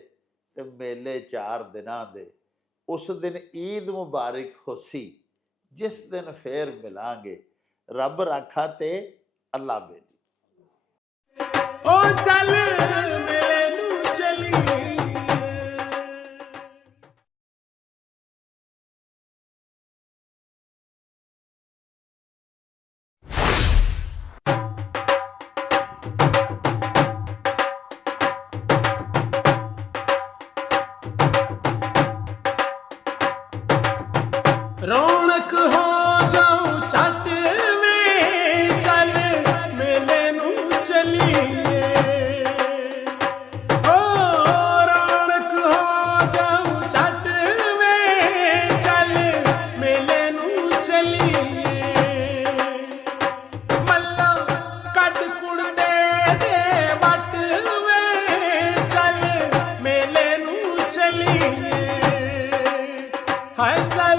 ਤੇ ਮੇਲੇ 4 ਦਿਨਾਂ ਦੇ, ਉਸ ਦਿਨ ਈਦ ਮੁਬਾਰਕ ਹੋਸੀ, ਜਿਸ ਦਿਨ ਫੇਰ ਮਿਲਾਂਗੇ। ਰੱਬ ਰਾਖਾ ਤੇ ਅੱਲਾ ਬੇਲੀ। ओ चल मेले नू चलीए। रौनक हो जाऊं छट में, चल मेले नू चलीए। ओ रौनक हो जाऊं छट में, चल मेले नू चलीए। मल्ला कट कुड़दे दे वट में, चल मेले नू चलीए। हाय चल